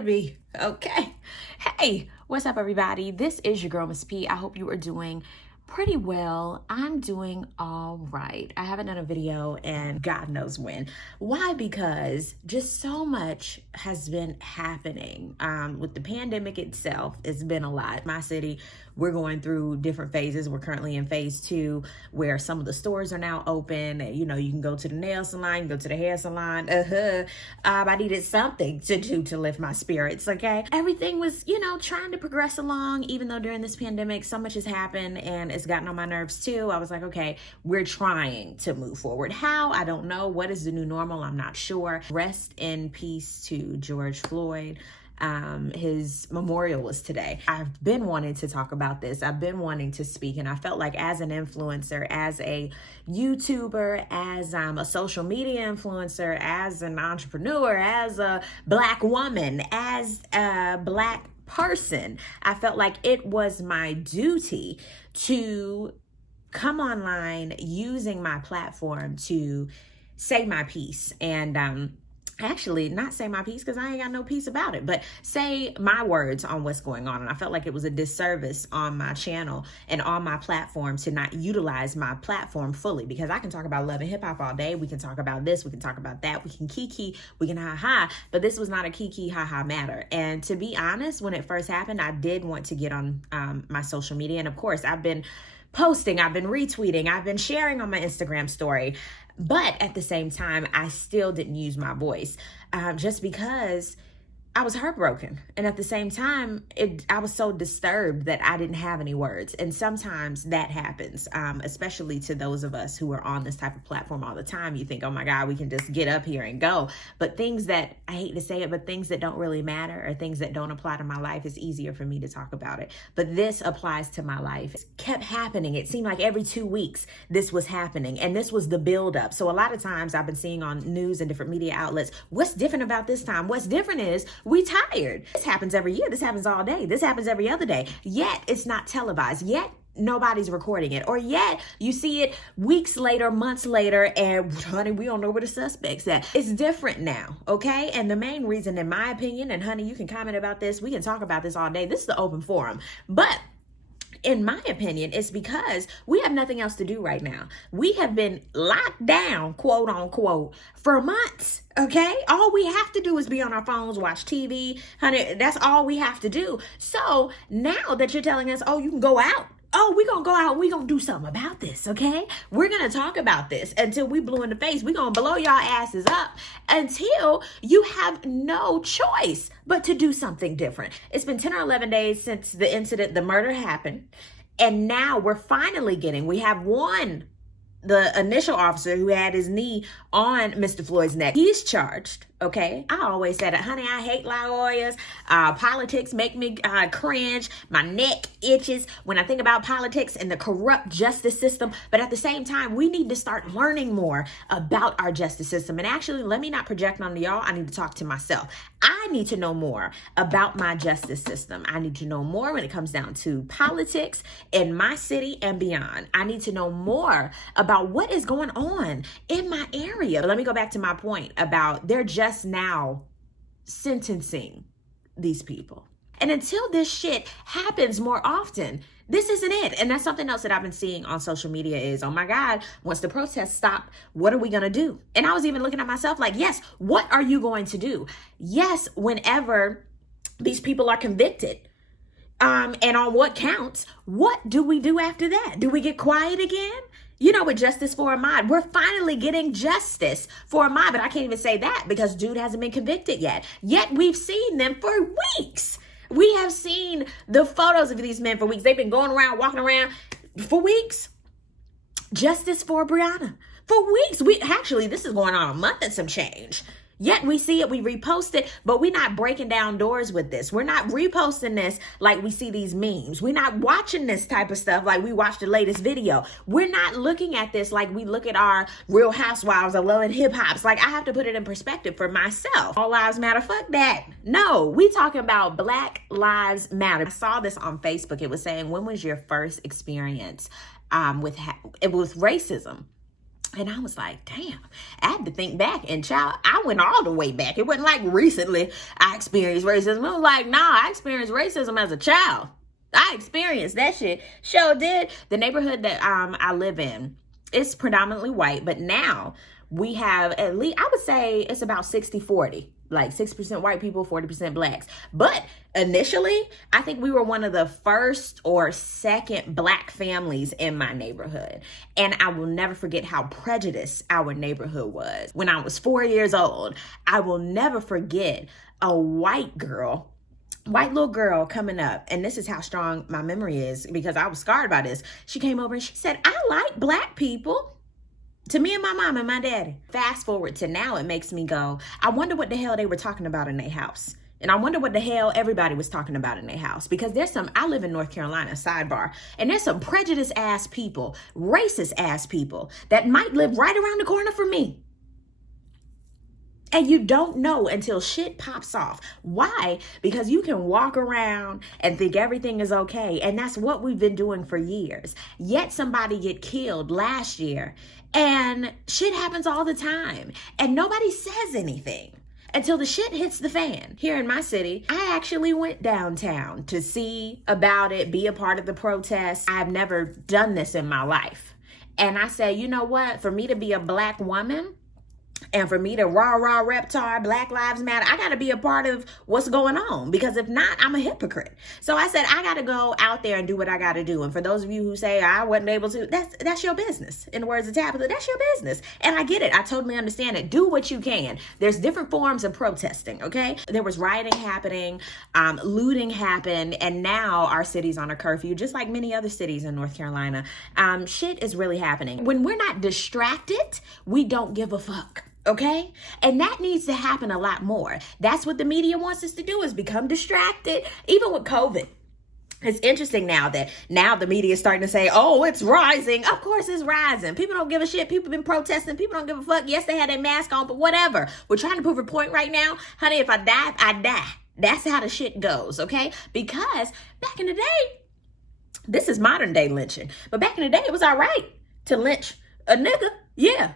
better be. Okay. Hey, what's up, everybody? This is your girl, Miss P. I hope you are doing pretty well. I'm doing all right. I haven't done a video and God knows when. Why? Because just so much has been happening with the pandemic itself. It's been a lot. My city, we're going through different phases. We're currently in phase 2, where some of the stores are now open. You know, you can go to the nail salon, go to the hair salon. I needed something to do to lift my spirits, okay? Everything was, trying to progress along, even though during this pandemic, so much has happened and it's gotten on my nerves too. I was like, okay, we're trying to move forward. How? I don't know. What is the new normal? I'm not sure. Rest in peace to George Floyd. His memorial was today. I've been wanting to talk about this. I've been wanting to speak, and I felt like as an influencer, as a YouTuber, as a social media influencer, as an entrepreneur, as a Black woman, as a Black person, I felt like it was my duty to come online using my platform to say my piece and actually not say my piece because I ain't got no piece about it, but say my words on what's going on. And I felt like it was a disservice on my channel and on my platform to not utilize my platform fully, because I can talk about love and hip hop all day. We can talk about this, we can talk about that, we can kiki, we can ha-ha, but this was not a kiki ha-ha matter. And to be honest, when it first happened, I did want to get on my social media. And of course, I've been posting, I've been retweeting, I've been sharing on my Instagram story. But at the same time, I still didn't use my voice just because I was heartbroken. And at the same time, I was so disturbed that I didn't have any words. And sometimes that happens, especially to those of us who are on this type of platform all the time. You think, oh my God, we can just get up here and go. But things that, I hate to say it, but things that don't really matter or things that don't apply to my life, it's easier for me to talk about it. But this applies to my life. It kept happening. It seemed like every 2 weeks this was happening. And this was the buildup. So a lot of times I've been seeing on news and different media outlets, what's different about this time? What's different is we tired. This happens every year. This happens all day. This happens every other day. Yet it's not televised. Yet nobody's recording it. Or yet you see it weeks later, months later, and honey, we don't know where the suspect's at. It's different now, okay? And the main reason, in my opinion, and honey, you can comment about this, we can talk about this all day. This is the open forum. But in my opinion, it's because we have nothing else to do right now. We have been locked down, quote unquote, for months, okay? All we have to do is be on our phones, watch TV, honey, that's all we have to do. So now that you're telling us, oh, you can go out. Oh, we're going to go out and we're going to do something about this, okay? We're going to talk about this until we blue in the face. We're going to blow y'all asses up until you have no choice but to do something different. It's been 10 or 11 days since the incident, the murder happened. And now we're finally we have the initial officer who had his knee on Mr. Floyd's neck. He's charged, okay? I always said it, honey, I hate lawyers. Politics make me cringe. My neck itches when I think about politics and the corrupt justice system. But at the same time, we need to start learning more about our justice system. And actually, let me not project onto y'all. I need to talk to myself. I need to know more about my justice system. I need to know more when it comes down to politics in my city and beyond. I need to know more about what is going on in my area. But let me go back to my point about they're just now sentencing these people. And until this shit happens more often, this isn't it. And that's something else that I've been seeing on social media is, oh my God, once the protests stop, what are we going to do? And I was even looking at myself like, yes, what are you going to do? Yes, whenever these people are convicted, and on what counts, what do we do after that? Do we get quiet again? You know, with Justice for Ahmaud, we're finally getting justice for Ahmaud, but I can't even say that because dude hasn't been convicted yet. Yet we've seen them for weeks. We have seen the photos of these men for weeks. They've been going around, walking around for weeks. Justice for Breonna for weeks. This is going on a month and some change. Yet we see it, we repost it, but we're not breaking down doors with this. We're not reposting this like we see these memes. We're not watching this type of stuff like we watched the latest video. We're not looking at this like we look at our Real Housewives or Love and Hip Hops. Like, I have to put it in perspective for myself. All lives matter, fuck that. No, we talking about Black Lives Matter. I saw this on Facebook. It was saying, when was your first experience with racism? And I was like, damn, I had to think back. And child, I went all the way back. It wasn't like recently I experienced racism. It was like, nah, I experienced racism as a child. I experienced that shit. Sure did. The neighborhood that I live in, it's predominantly white. But now we have at least, I would say it's about 60-40. Like 6% white people, 40% blacks. But initially, I think we were one of the first or second black families in my neighborhood. And I will never forget how prejudiced our neighborhood was. When I was 4 years old, I will never forget a white little girl coming up. And this is how strong my memory is because I was scarred by this. She came over and she said, I like black people. To me and my mom and my daddy. Fast forward to now, it makes me go, I wonder what the hell they were talking about in their house. And I wonder what the hell everybody was talking about in their house. Because I live in North Carolina, sidebar, and there's some prejudiced ass people, racist ass people that might live right around the corner from me. And you don't know until shit pops off. Why? Because you can walk around and think everything is okay. And that's what we've been doing for years. Yet somebody get killed last year. And shit happens all the time. And nobody says anything until the shit hits the fan. Here in my city, I actually went downtown to see about it, be a part of the protest. I've never done this in my life. And I said, you know what? For me to be a black woman, and for me to rah reptar, Black Lives Matter, I got to be a part of what's going on. Because if not, I'm a hypocrite. So I said, I got to go out there and do what I got to do. And for those of you who say I wasn't able to, that's your business. In the words of Tabitha, that's your business. And I get it. I totally understand it. Do what you can. There's different forms of protesting, okay? There was rioting happening, looting happened, and now our city's on a curfew, just like many other cities in North Carolina. Shit is really happening. When we're not distracted, we don't give a fuck. Okay? And that needs to happen a lot more. That's what the media wants us to do, is become distracted. Even with COVID. It's interesting now that the media is starting to say, oh, it's rising. Of course it's rising. People don't give a shit. People have been protesting. People don't give a fuck. Yes, they had their mask on, but whatever. We're trying to prove a point right now. Honey, if I die, I die. That's how the shit goes, okay? Because back in the day, this is modern day lynching. But back in the day, it was all right to lynch a nigga. Yeah.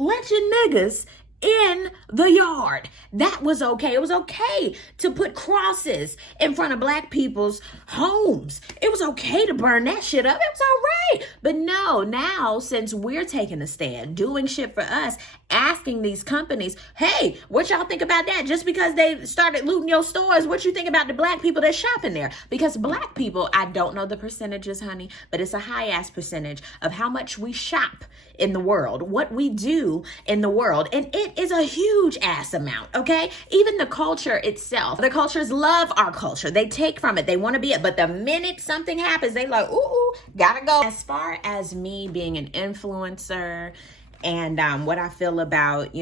Lynching niggas in the yard. That was okay. It was okay to put crosses in front of black people's homes. It was okay to burn that shit up. It was all right. But no, now since we're taking a stand, doing shit for us, asking these companies, hey, what y'all think about that? Just because they started looting your stores, what you think about the black people that shop in there? Because black people, I don't know the percentages, honey, but it's a high ass percentage of how much we shop in the world, what we do in the world. And it is a huge ass amount, okay? Even the culture itself, the cultures love our culture. They take from it. They want to be it. But the minute something happens, they like, ooh, gotta go. As far as me being an influencer and what I feel about,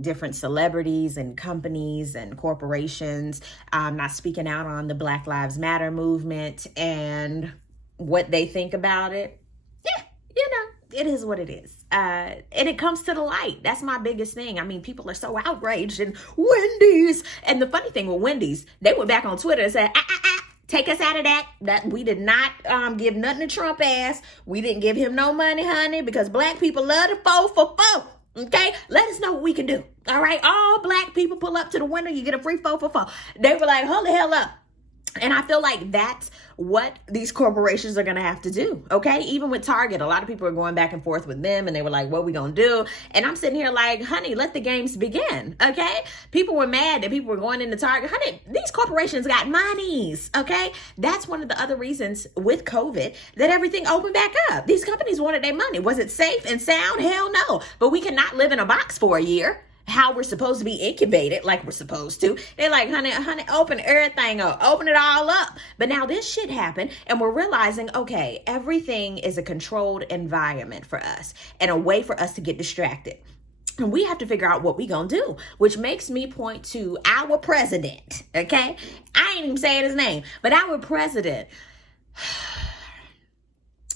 different celebrities and companies and corporations, not speaking out on the Black Lives Matter movement and what they think about it. Yeah, it is what it is. And it comes to the light. That's my biggest thing. I mean, people are so outraged. And Wendy's. And the funny thing with Wendy's, they went back on Twitter and said, take us out of that. That we did not give nothing to Trump ass. We didn't give him no money, honey, because black people love to 4 for 4. Okay? Let us know what we can do. All right? All black people pull up to the window. You get a free 4 for 4. They were like, hold the hell up. And I feel like that's what these corporations are going to have to do, okay? Even with Target, a lot of people are going back and forth with them, and they were like, what we going to do? And I'm sitting here like, honey, let the games begin, okay? People were mad that people were going into Target. Honey, these corporations got monies, okay? That's one of the other reasons with COVID that everything opened back up. These companies wanted their money. Was it safe and sound? Hell no. But we cannot live in a box for a year. How we're supposed to be incubated like we're supposed to. They're like, honey, open everything up. Open it all up. But now this shit happened and we're realizing, okay, everything is a controlled environment for us and a way for us to get distracted. And we have to figure out what we gonna do, which makes me point to our president, okay? I ain't even saying his name, but our president.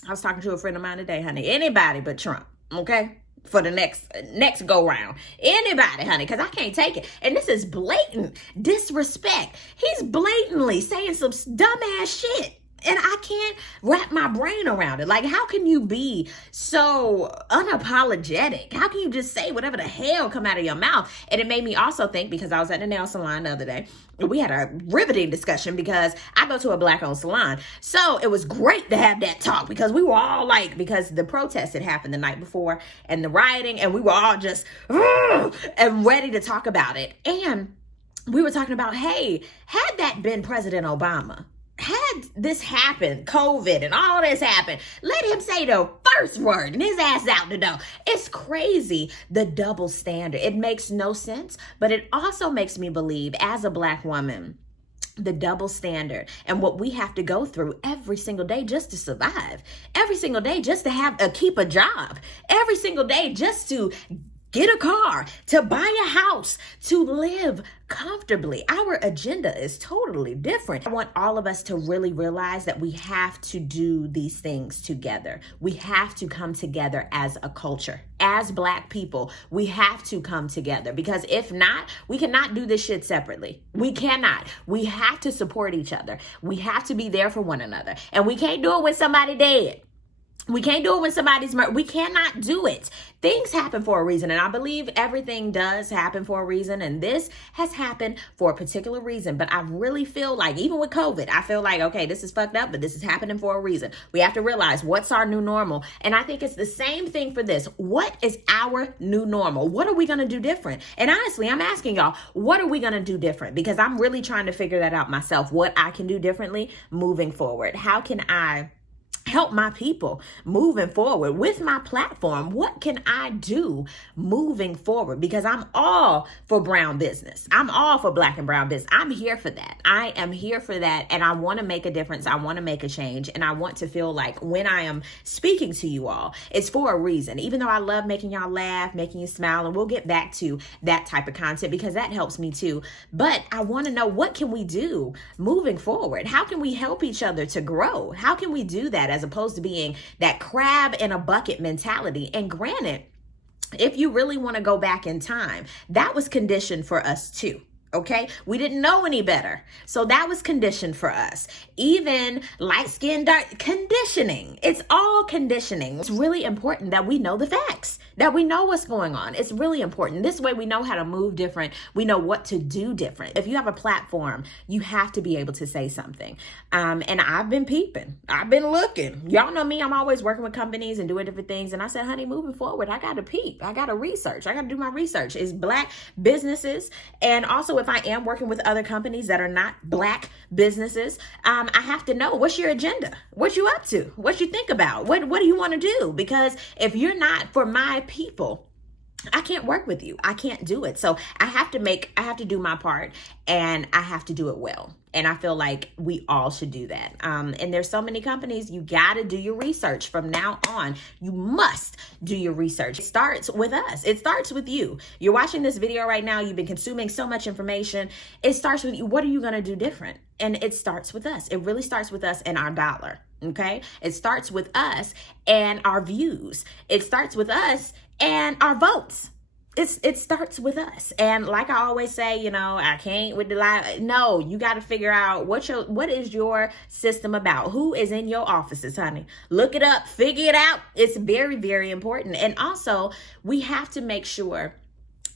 I was talking to a friend of mine today, honey. Anybody but Trump, okay? For the next go round. Anybody, honey, because I can't take it. And this is blatant disrespect. He's blatantly saying some dumbass shit And I can't wrap my brain around it. Like, how can you be so unapologetic? How can you just say whatever the hell come out of your mouth? And it made me also think, because I was at the nail salon the other day, we had a riveting discussion because I go to a Black-owned salon. So it was great to have that talk because we were all like, because the protest had happened the night before and the rioting, and we were all just and ready to talk about it. And we were talking about, hey, had that been President Obama, had this happened, COVID and all this happened, let him say the first word and his ass out the door. It's crazy, the double standard. It makes no sense, but it also makes me believe, as a Black woman, the double standard and what we have to go through every single day just to survive, every single day just to keep a job, every single day just to get a car, to buy a house, to live comfortably. Our agenda is totally different. I want all of us to really realize that we have to do these things together. We have to come together as a culture. As Black people, we have to come together, because if not, we cannot do this shit separately. We cannot. We have to support each other. We have to be there for one another. And we can't do it when somebody dead. We can't do it when somebody's murdered. We cannot do it. Things happen for a reason. And I believe everything does happen for a reason. And this has happened for a particular reason. But I really feel like, even with COVID, I feel like, okay, this is fucked up, but this is happening for a reason. We have to realize what's our new normal. And I think it's the same thing for this. What is our new normal? What are we going to do different? And honestly, I'm asking y'all, what are we going to do different? Because I'm really trying to figure that out myself, what I can do differently moving forward. How can I help my people moving forward with my platform? What can I do moving forward? Because I'm all for brown business. I'm all for Black and brown business. I'm here for that. I am here for that. And I want to make a difference. I want to make a change. And I want to feel like when I am speaking to you all, it's for a reason. Even though I love making y'all laugh, making you smile, and we'll get back to that type of content because that helps me too. But I want to know, what can we do moving forward? How can we help each other to grow? How can we do that, as opposed to being that crab in a bucket mentality? And granted, if you really want to go back in time, that was conditioned for us too. Okay, we didn't know any better. So that was conditioned for us. Even light skin, dark, conditioning. It's all conditioning. It's really important that we know the facts, that we know what's going on. It's really important. This way we know how to move different. We know what to do different. If you have a platform, you have to be able to say something. And I've been peeping. I've been looking. Y'all know me. I'm always working with companies and doing different things. And I said, honey, moving forward, I got to peep. I got to research. I got to do my research. It's Black businesses. And also, if I am working with other companies that are not Black businesses, I have to know, what's your agenda? What you up to? What you think about? What do you want to do? Because if you're not for my people, I can't work with you. I can't do it. So I have to do my part, and I have to do it well. And I feel like we all should do that. And there's so many companies, you got to do your research from now on. You must do your research. It starts with us. It starts with you. You're watching this video right now. You've been consuming so much information. It starts with you. What are you going to do different? And it starts with us. It really starts with us and our dollar. Okay. It starts with us and our views. It starts with us and our votes. It starts with us. And like I always say, you know, I can't with the lie. No, you got to figure out what is your system about? Who is in your offices, honey? Look it up, figure it out. It's very, very important. And also, we have to make sure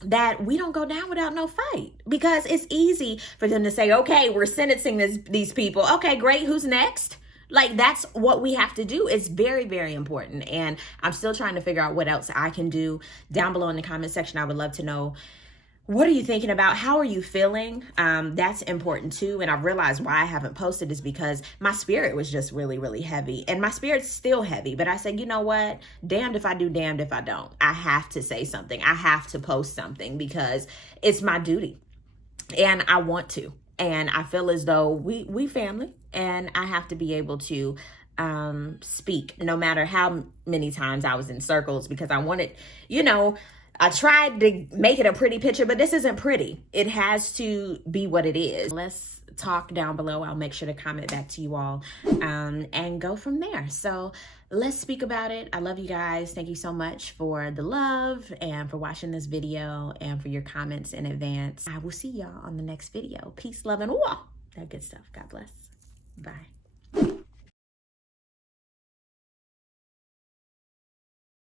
that we don't go down without no fight, because it's easy for them to say, okay, we're sentencing these people. Okay, great. Who's next? Like, that's what we have to do. It's very, very important. And I'm still trying to figure out what else I can do. Down below in the comment section, I would love to know, what are you thinking about? How are you feeling? That's important too. And I've realized why I haven't posted is because my spirit was just really, really heavy. And my spirit's still heavy. But I said, you know what? Damned if I do, damned if I don't. I have to say something. I have to post something because it's my duty. And I want to. And I feel as though we family, and I have to be able to speak no matter how many times I was in circles, because I wanted, you know, I tried to make it a pretty picture, but this isn't pretty. It has to be what it is. Let's talk down below. I'll make sure to comment back to you all and go from there. So let's speak about it. I love you guys. Thank you so much for the love and for watching this video and for your comments in advance. I will see y'all on the next video. Peace, love, and war. That good stuff. God bless. Bye.